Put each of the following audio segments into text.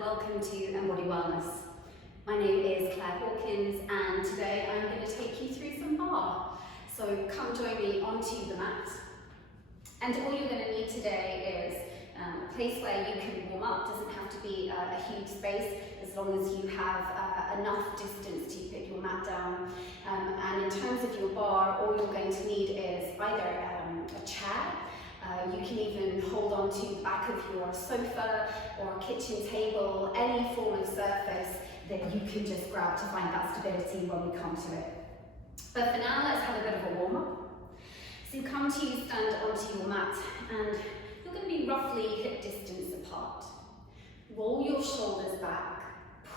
welcome to Embody Wellness. My name is Hawkins and today I'm going to take you through some barre. So come join me onto the mat, and all you're going to need today is a place where you can warm up. Doesn't have to be a huge space, as long as you have enough distance to put your mat down. And in terms of your barre, all you're going to need is either a chair. You can even hold on to the back of your sofa or kitchen table, any form of surface that you can just grab to find that stability when we come to it. But for now, let's have a bit of a warm up. So you come to stand onto your mat and you're going to be roughly hip distance apart. Roll your shoulders back,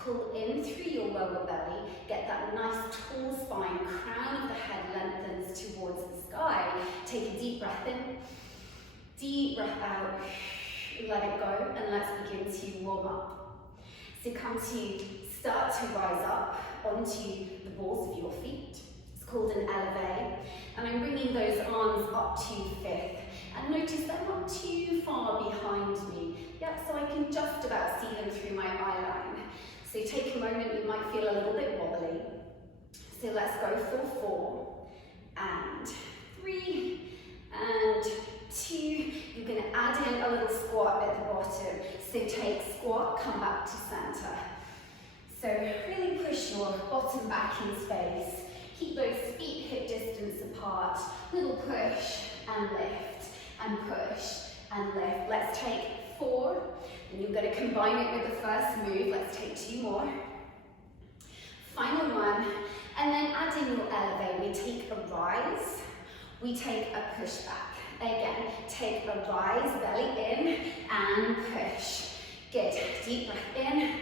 pull in through your lower belly, get that nice tall spine, crown of the head lengthens towards the sky. Take a deep breath in. Deep breath out, let it go, and let's begin to warm up. So come to start to rise up onto the balls of your feet. It's called an elevate, and I'm bringing those arms up to fifth. And notice they're not too far behind me. Yep, so I can just about see them through my eye line. So take a moment, you might feel a little bit wobbly. So let's go for 4, and 3, and 2, you're going to add in a little squat at the bottom. So take squat, come back to center. So really push your bottom back in space. Keep those feet hip distance apart. Little push and lift, and push and lift. Let's take 4, and you're going to combine it with the first move. Let's take 2 more. Final one, and then add in your elevate. We take a rise, we take a push back. Again, take a rise, belly in, and push. Good. Deep breath in,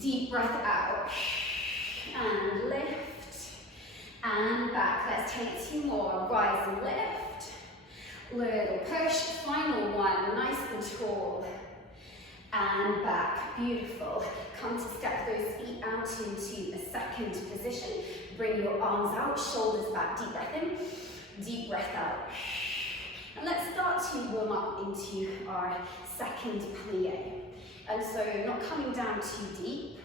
deep breath out, and lift, and back. Let's take 2 more. Rise and lift. Little push. Final one. Nice and tall. And back. Beautiful. Come to step those feet out into a second position. Bring your arms out, shoulders back. Deep breath in, deep breath out. And let's start to warm up into our second plie. And so not coming down too deep.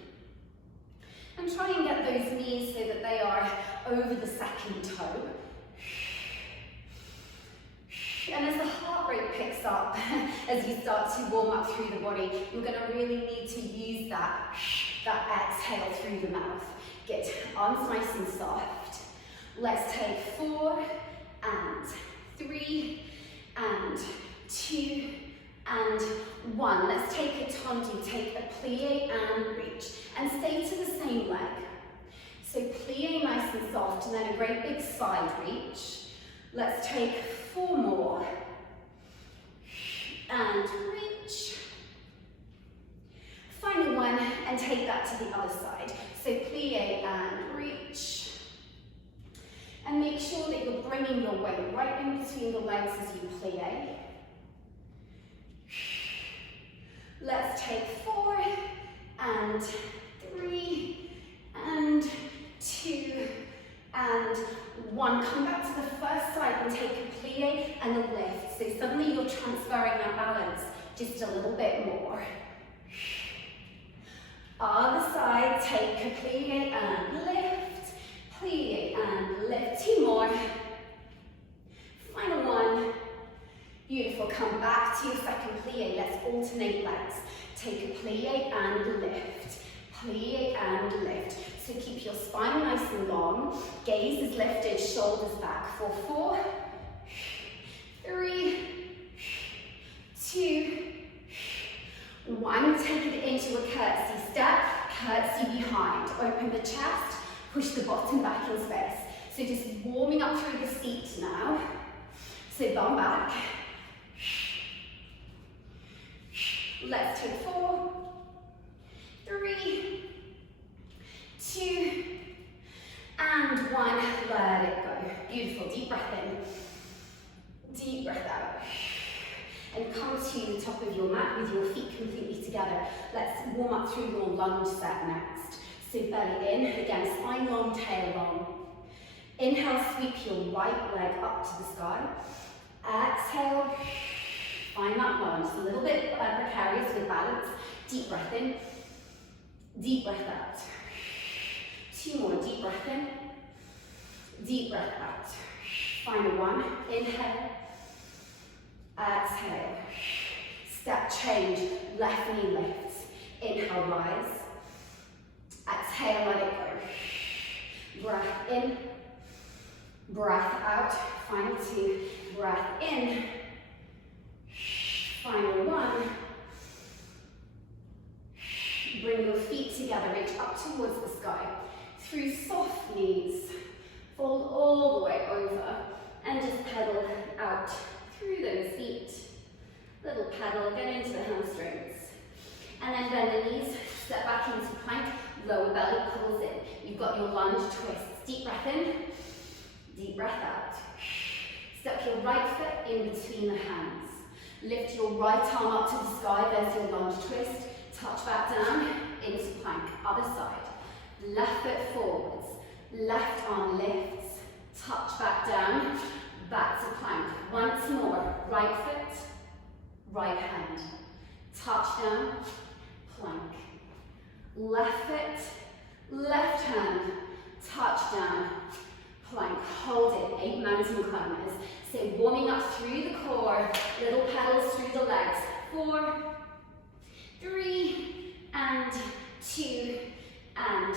And try and get those knees so that they are over the second toe. And as the heart rate picks up, as you start to warm up through the body, you're going to really need to use that exhale through the mouth. Get arms nice and soft. Let's take 4 and 3 and 2 and 1. Let's take a tendu, take a plie and reach, and stay to the same leg. So plie nice and soft, and then a great big side reach. Let's take 4 more, and reach. Final one, and take that to the other side. So plie and reach. And make sure that you're bringing your weight right in between the legs as you plie. Let's take 4 and 3 and 2 and 1. Come back to the first side and take a plie and a lift. So suddenly you're transferring that balance just a little bit more. Other side, take a plie and lift. Plie and lift. 2 more. Final one. Beautiful. Come back to your second plie. Let's alternate legs. Take a plie and lift. Plie and lift. So keep your spine nice and long. Gaze is lifted, shoulders back for 4, 3, 2, 1. Take it into a curtsy step. Curtsy behind. Open the chest. Push the bottom back in space. So just warming up through the seat now. So bum back. Let's take 4, 3, 2, and 1. Let it go. Beautiful. Deep breath in. Deep breath out. And come to the top of your mat with your feet completely together. Let's warm up through your lunge set next. So belly in, again, spine long, tail long. Inhale, sweep your right leg up to the sky. Exhale, find that lunge. It's a little bit precarious with balance. Deep breath in, deep breath out. 2 more, deep breath in, deep breath out. Final one, inhale, exhale. Step change, left knee lifts. Inhale, rise. Exhale, let it go. Breath in, breath out. Final 2, breath in. Final 1. Bring your feet together, reach up towards the sky. Through soft knees, fold all the way over and just pedal out through those feet. Little pedal, get into the hamstrings. And then bend the knees, step back into plank, lower belly pulls in. You've got your lunge twists. Deep breath in, deep breath out. Step your right foot in between the hands. Lift your right arm up to the sky, there's your lunge twist. Touch back down into plank, other side. Left foot forwards, left arm lifts, touch back down, back to plank. Once more, right foot, right hand. Touch down, plank. Left foot, left hand, touch down, plank. Hold it, 8 mountain climbers. So warming up through the core, little pedals through the legs. 4, 3, and 2, and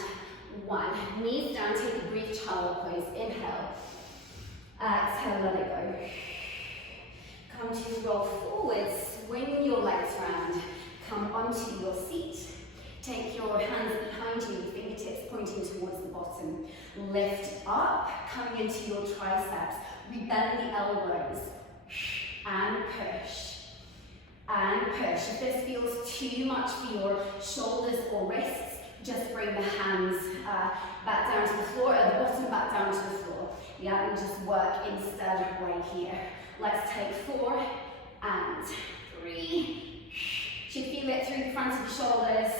1. Knees down, take a brief child pose. Inhale. Exhale, let it go. Come to roll forward, swing your legs around. Come onto your seat. Take your hands behind you, fingertips pointing towards the bottom. Lift up, coming into your triceps. We bend the elbows. And push. And push. If this feels too much for your shoulders or wrists, just bring the hands back down to the floor, or the bottom back down to the floor. Yeah, we'll just work instead right here. Let's take 4 and 3. Should feel it through the front of the shoulders.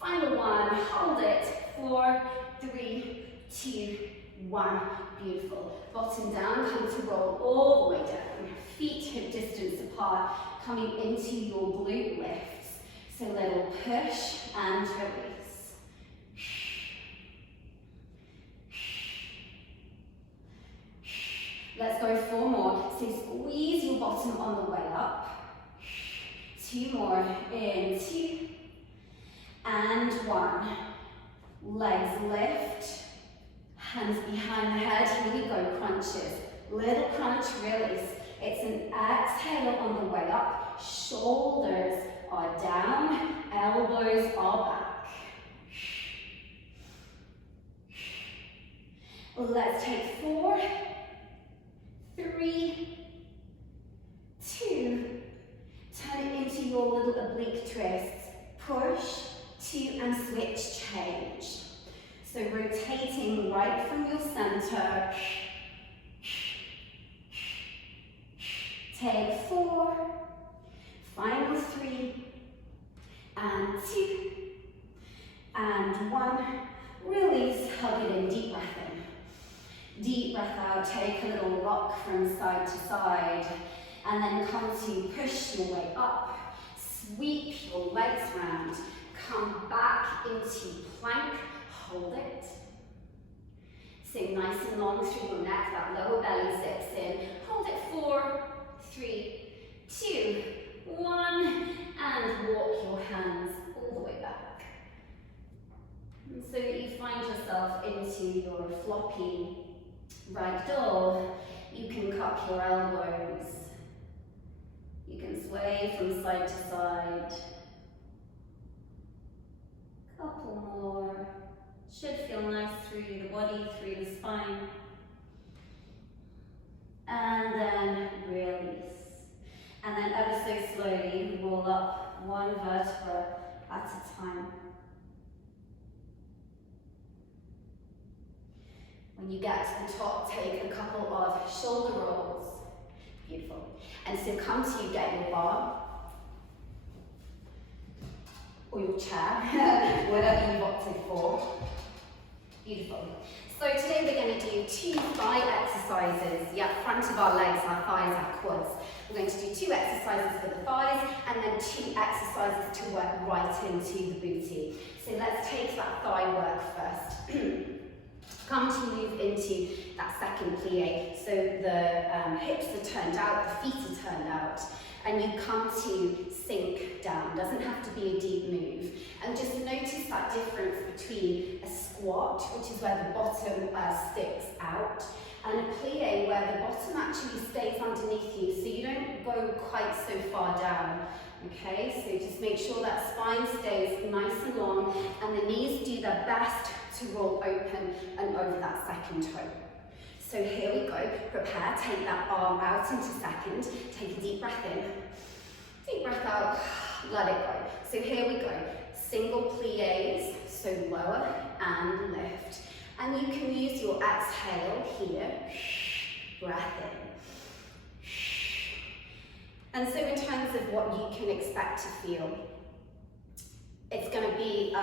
Final 1, hold it. 4, 3, 2, 1. Beautiful. Bottom down, come to roll all the way down. Feet hip distance apart, coming into your glute lifts. So little push and release. Let's go 4 more. So squeeze your bottom on the way up. 2 more. In 2 and 1. Legs lift. Hands behind the head. Here we go. Crunches. Little crunch, release. It's an exhale on the way up. Shoulders are down. Elbows are back. Let's take 4, 3, 2. Turn it into your little oblique twists. Push, 2, and switch, change. So rotating right from your center. Take 4, final 3, and 2, and 1. Release, hug it in, deep breath in. Deep breath out, take a little rock from side to side, and then come to push your way up. Sweep your legs round, come back into plank, hold it. So nice and long through your neck, that lower belly zips in. Hold it 4, 3, 2, 1, and walk your hands all the way back. And so that you find yourself into your floppy ragdoll, you can cup your elbows. You can sway from side to side. Couple more. Should feel nice through the body, through the spine. And then release. And then ever so slowly roll up 1 vertebra at a time. When you get to the top, take a couple of shoulder rolls. Beautiful. And so come to you, get your bar or your chair, whatever you've opted for. Beautiful. So today we're going to do 2 thigh exercises. Yeah, front of our legs, our thighs, our quads. We're going to do 2 exercises for the thighs and then 2 exercises to work right into the booty. So let's take that thigh work first. Come to move into that second plie. So the hips are turned out, the feet are turned out, and you come to sink down. Doesn't have to be a deep move. And just notice that difference between a squat, which is where the bottom sticks out, and a plie where the bottom actually stays underneath you, so you don't go quite so far down. Okay, so just make sure that spine stays nice and long, and the knees do their best to roll open and over that second toe. So here we go, prepare, take that arm out into second, take a deep breath in, deep breath out, let it go. So here we go, single plies, so lower and lift. And you can use your exhale here, breath in. And so in terms of what you can expect to feel, it's going to be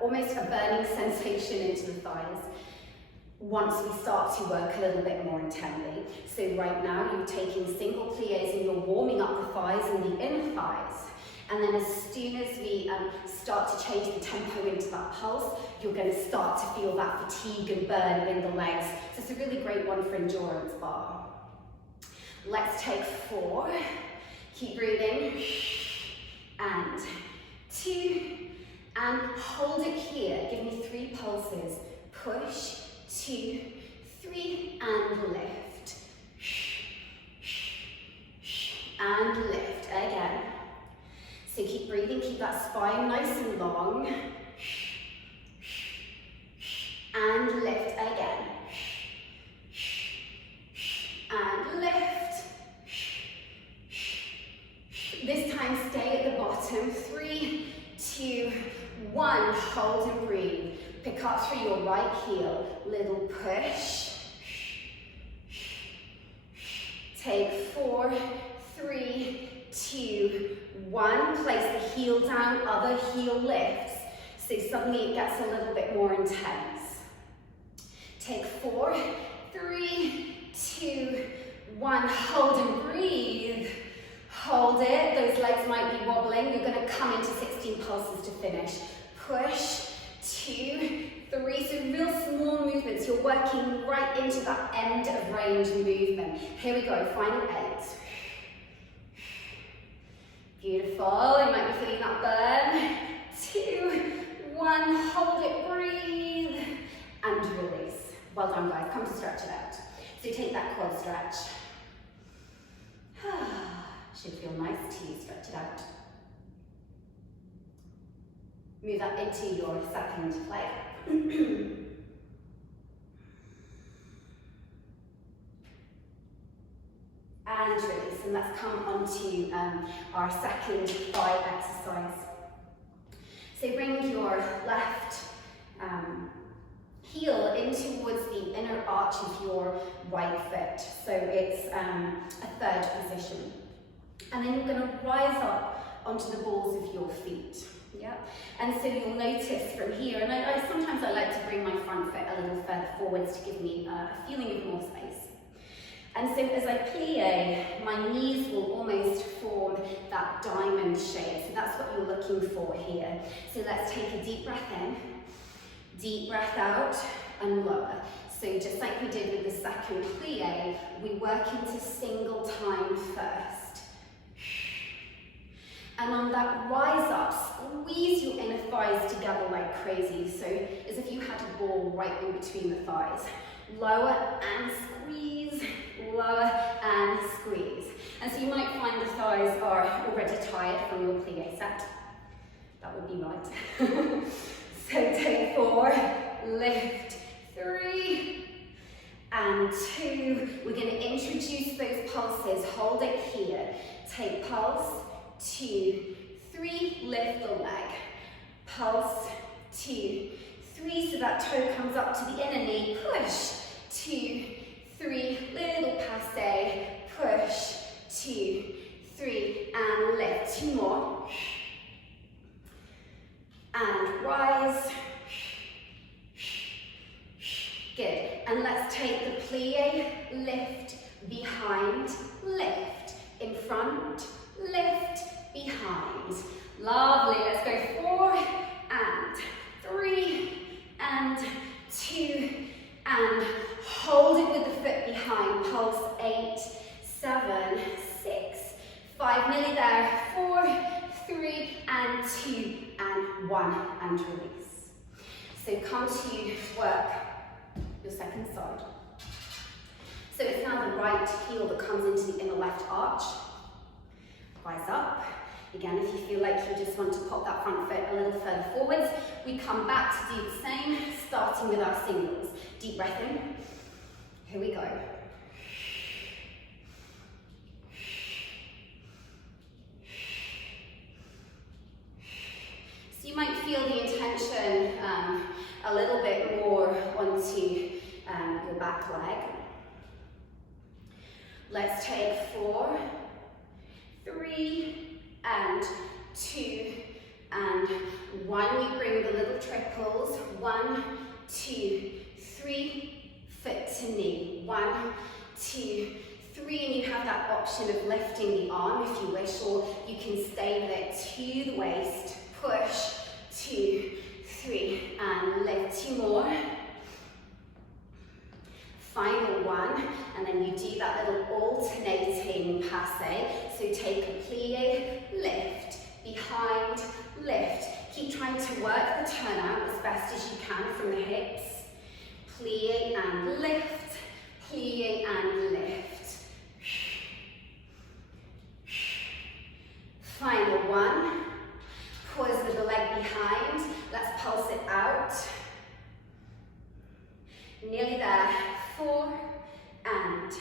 almost a burning sensation into the thighs once we start to work a little bit more intently. So right now you're taking single plies and you're warming up the thighs and the inner thighs. And then as soon as we start to change the tempo into that pulse, you're going to start to feel that fatigue and burn in the legs. So it's a really great one for endurance bar. Let's take 4. Keep breathing. And 2. And hold it here. Give me 3 pulses. Push, 2, 3, and lift. And lift again. So keep breathing, keep that spine nice and long. And lift again. And lift. This time stay at the bottom. 3, 2, 1. Hold and breathe. Pick up through your right heel. Little push. Take 4, 3, 2, 1. Place the heel down, other heel lifts. So suddenly it gets a little bit more intense. Take 4, 3, 2, 1. Hold and breathe. Hold it. Those legs might be wobbling. You're going to come into 16 pulses to finish. Push, 2, 3. So real small movements. You're working right into that end of range movement. Here we go. Final 8. Beautiful. You might be feeling that burn. 2, 1. Hold it. Breathe. And release. Well done, guys. Come to stretch it out. So take that quad stretch. Should feel nice to you. Stretch it out. Move that into your second leg. And release. And let's come on to our second thigh exercise. So bring your left heel in towards the inner arch of your right foot. So it's a third position. And then you're going to rise up onto the balls of your feet. Yeah. And so you'll notice from here, and sometimes I like to bring my front foot a little further forwards to give me a feeling of more space. And so as I plie, my knees will almost form that diamond shape. So that's what you're looking for here. So let's take a deep breath in, deep breath out, and lower. So just like we did with the second plie, we work into single time first. And on that rise up, squeeze your inner thighs together like crazy. So as if you had a ball right in between the thighs. Lower and squeeze, lower and squeeze. And so you might find the thighs are already tired from your plie set. That would be right. So take 4, lift, 3, and 2. We're going to introduce those pulses. Hold it here. Take pulse, 2, 3, lift the leg. Pulse, 2, 3, so that toe comes up to the inner knee. Push, 2, 3, little passe. Push, 2, 3, and lift. 2 more. And rise. take the plie, lift, behind, lift, in front, lift, behind. Lovely, let's go 4 and 3 and 2 and hold it with the foot behind. Pulse 8, 7, 6, 5, nearly there. 4, 3 and 2 and 1 and release. So come to work your second side. So it's now the right heel that comes into the inner left arch. Rise up. Again, if you feel like you just want to pop that front foot a little further forwards, we come back to do the same, starting with our singles. Deep breath in. Here we go. So you might feel the intention a little bit more onto your back leg. Let's take 4, 3, and 2, and 1. We bring the little triples. 1, 2, 3, foot to knee. 1, 2, 3, and you have that option of lifting the arm if you wish, or you can stay with it to the waist. Push, 2, 3, and lift. 2 more. Final 1, and then you do that little alternating passe. So take a plie, lift, behind, lift. Keep trying to work the turnout as best as you can from the hips. Plie and lift, plie and lift. Final 1. Pause with the leg behind. Let's pulse it out. Nearly there. 4 and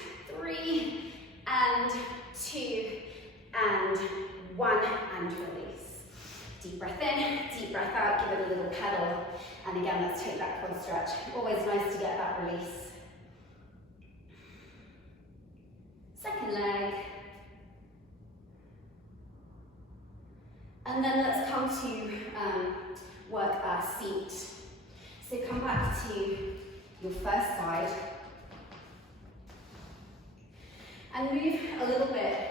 3 and 2 and 1 and release. Deep breath in, deep breath out, give it a little pedal. And again, let's take that quad stretch. Always nice to get that release. Second leg. And then let's come to work our seat. So come back to your first side. And move a little bit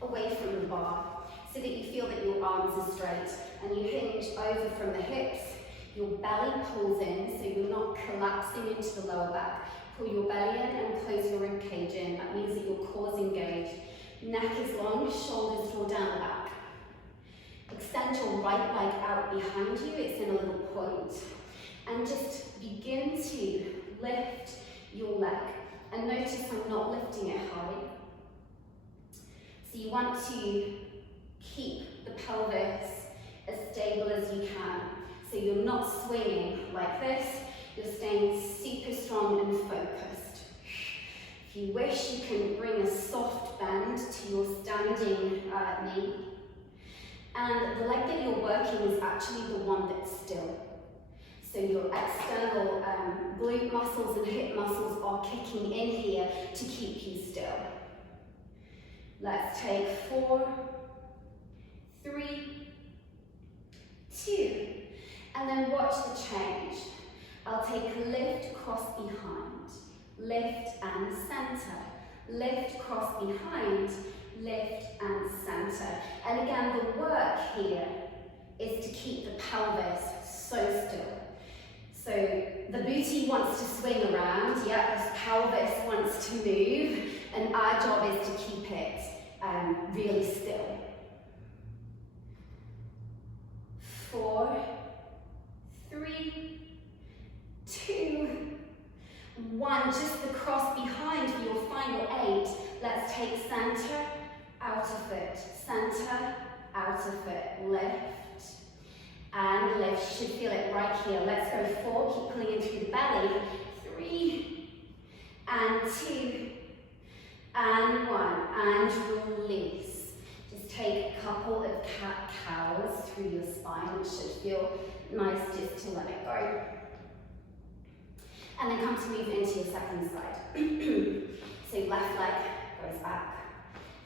away from the bar so that you feel that your arms are straight and you hinge over from the hips. Your belly pulls in so you're not collapsing into the lower back. Pull your belly in and close your rib cage in. That means that your core's engaged. Neck is long, shoulders draw down the back. Extend your right leg out behind you, it's in a little point. And just begin to lift your leg. And notice I'm not lifting it high. So you want to keep the pelvis as stable as you can. So you're not swinging like this, you're staying super strong and focused. If you wish, you can bring a soft bend to your standing knee. And the leg that you're working is actually the one that's still. So your external glute muscles and hip muscles are kicking in here to keep you still. Let's take 4, 3, 2, and then watch the change. I'll take a lift, cross behind, lift and center, lift, cross behind, lift and center. And again, the work here is to keep the pelvis so still. So the booty wants to swing around, yeah, the pelvis wants to move, and our job is to keep it really still. 4, 3, 2, 1. Just the cross behind for your final 8. Let's take center, outer foot, center, outer foot, lift. And lift, you should feel it right here. Let's go 4, keep pulling in through the belly. 3, and 2, and 1, and release. Just take a couple of cat-cows through your spine, which should feel nice just to let it go. And then come to move into your second side. So left leg goes back,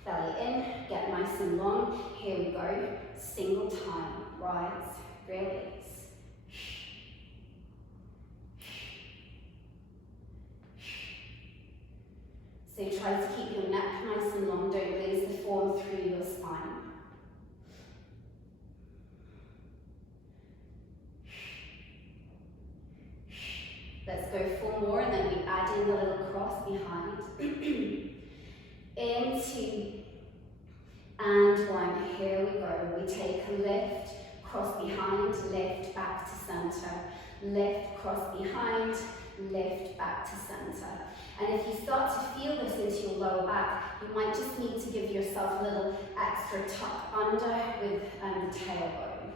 belly in, get nice and long. Here we go, single time, rise. Release. So try to keep your neck nice and long, don't lose the form through your spine. Let's go 4 more, and then we add in the little cross behind. In 2, and 1. Here we go. We take a lift, cross behind, lift back to center. Lift, cross behind, lift back to center. And if you start to feel this into your lower back, you might just need to give yourself a little extra tuck under with the tailbone.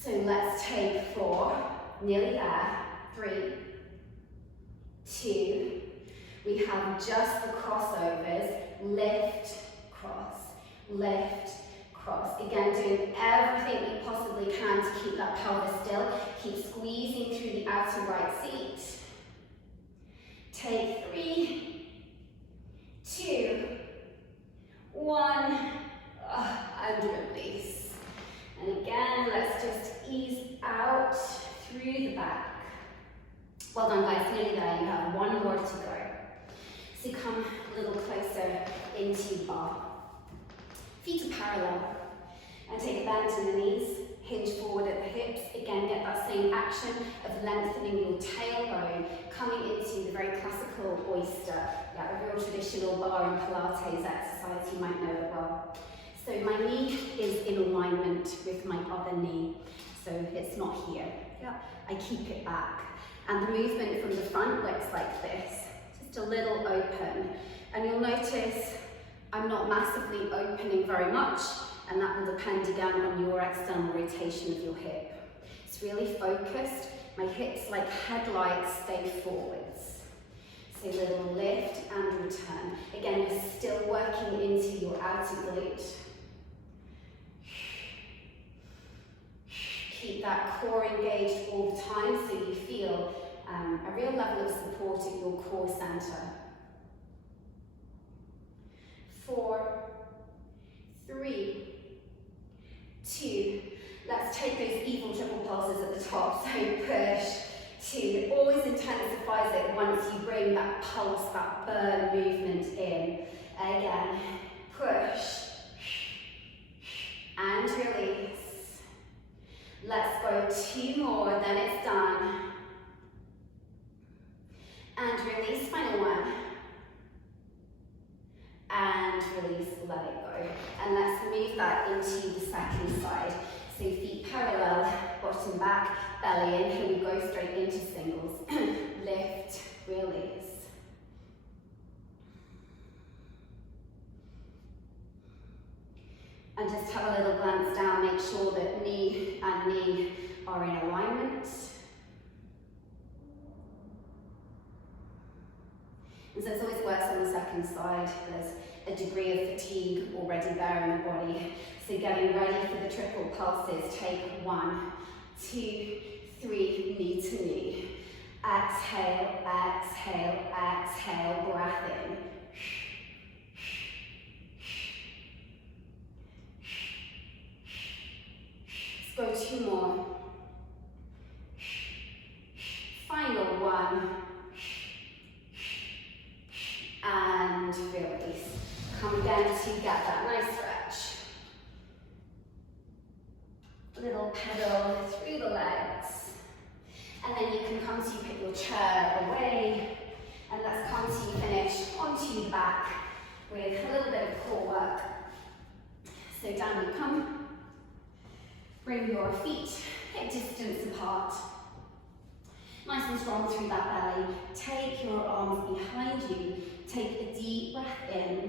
So let's take 4, nearly there, 3, 2, we have just the crossovers, lift, cross, lift, cross. Again, doing everything you possibly can to keep that pelvis still. Keep squeezing through the outer right seat. Take 3, 2, 1, and release. And again, let's just ease out through the back. Well done, guys, nearly there. You have 1 more to go. So come a little closer into bar. Feet are parallel. And take a bend in the knees, hinge forward at the hips. Again, get that same action of lengthening your tailbone, coming into the very classical oyster, a real traditional Barre and Pilates exercise, you might know it well. So my knee is in alignment with my other knee, so it's not here. I keep it back. And the movement from the front looks like this, just a little open. And you'll notice I'm not massively opening very much, and that will depend again on your external rotation of your hip. It's really focused. My hips, like headlights, stay forwards. So little lift and return. Again, you're still working into your outer glute. Keep that core engaged all the time so you feel a real level of support at your core center. 4, 3, 2. Let's take those evil triple pulses at the top. So push, 2. It always intensifies it once you bring that pulse, that burn movement in. Again, push and release. Let's go 2 more, then it's done. And release, final 1. And release, let it go. And let's move that into the second side. So feet parallel, bottom back, belly in. Here we go straight into singles. Lift, release. And just have a little glance down, make sure that knee and knee are in alignment. And so it's always worse on the second side. There's a degree of fatigue already there in the body. So getting ready for the triple pulses, take 1, 2, 3, knee to knee. Exhale, exhale, exhale, breath in. Let's go 2 more. Final 1. And release. Come again to get that nice stretch. Little pedal through the legs. And then you can come to put your chair away. And let's come to finish onto the back with a little bit of core work. So down you come. Bring your feet hip distance apart. Nice and strong through that belly. Take your arms behind you. Take a deep breath in,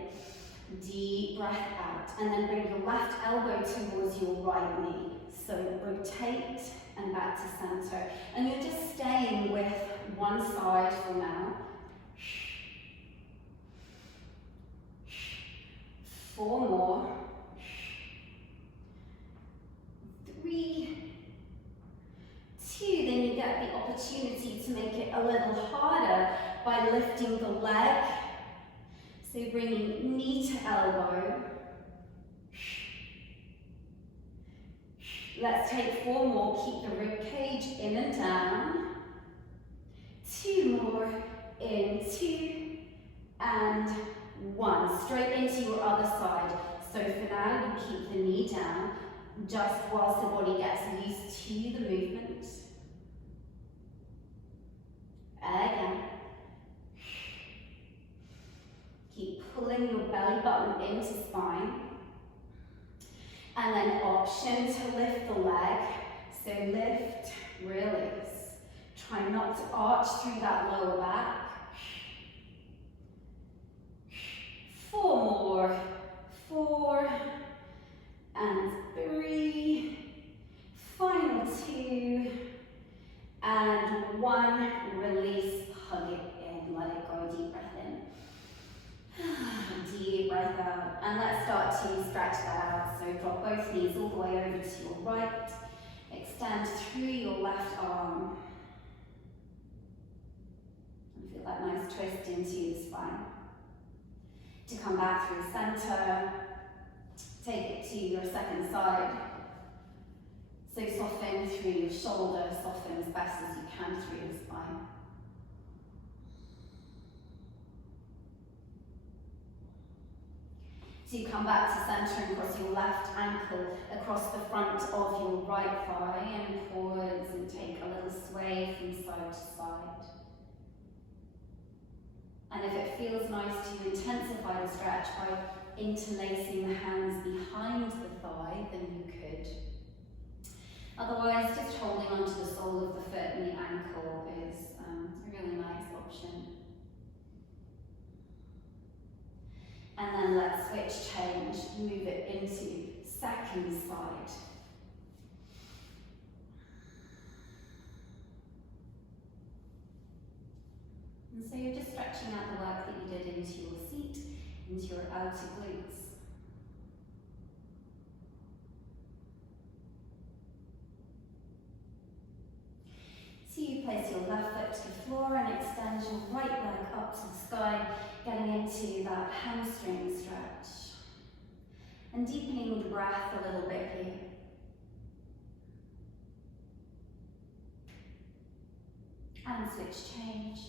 deep breath out. And then bring your left elbow towards your right knee. So rotate and back to center. And you're just staying with one side for now. 4 more. 3, 2, then you get the opportunity to make it a little harder by lifting the leg. So bringing knee to elbow. Let's take 4 more. Keep the rib cage in and down. 2 more. In, 2 and 1. Straight into your other side. So for now, you keep the knee down just whilst the body gets used to the movement. Again. Keep pulling your belly button into spine. And then option to lift the leg. So lift, release. Try not to arch through that lower back. 4 more. 4 and 3. Final 2 and 1. Release, hug it in, let it go. Deep breath in. Deep breath out. And let's start to stretch that out. So drop both knees all the way over to your right. Extend through your left arm. And feel that nice twist into the spine. To come back through center. Take it to your second side. So soften through your shoulder, soften as best as you can through the spine. So you come back to center and cross your left ankle across the front of your right thigh and pause and take a little sway from side to side. And if it feels nice to intensify the stretch by interlacing the hands behind the thigh, then you could. Otherwise, just holding onto the sole of the foot and the ankle is a really nice option. And then let's switch, change, move it into second side. And so you're just stretching out the work that you did into your seat, into your outer glutes. So you place your left foot to the floor and extend your right leg up to the sky, getting into that hamstring stretch. And deepening the breath a little bit here. And switch, change.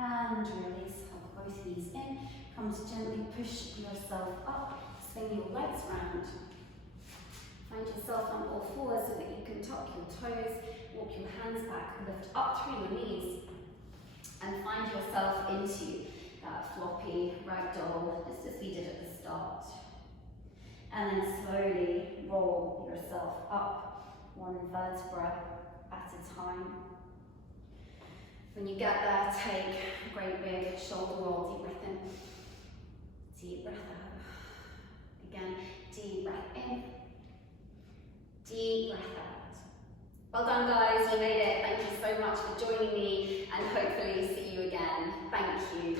And release, hug both knees in. Come to gently push yourself up, swing your legs round. Find yourself on all fours so that you can tuck your toes, walk your hands back, lift up through your knees, and find yourself into that floppy ragdoll, just as we did at the start. And then slowly roll yourself up, one vertebra at a time. When you get there, take a great big shoulder roll, deep breath in, deep breath out. Again, deep breath in, deep breath out. Well done guys, you made it. Thank you so much for joining me and hopefully see you again. Thank you.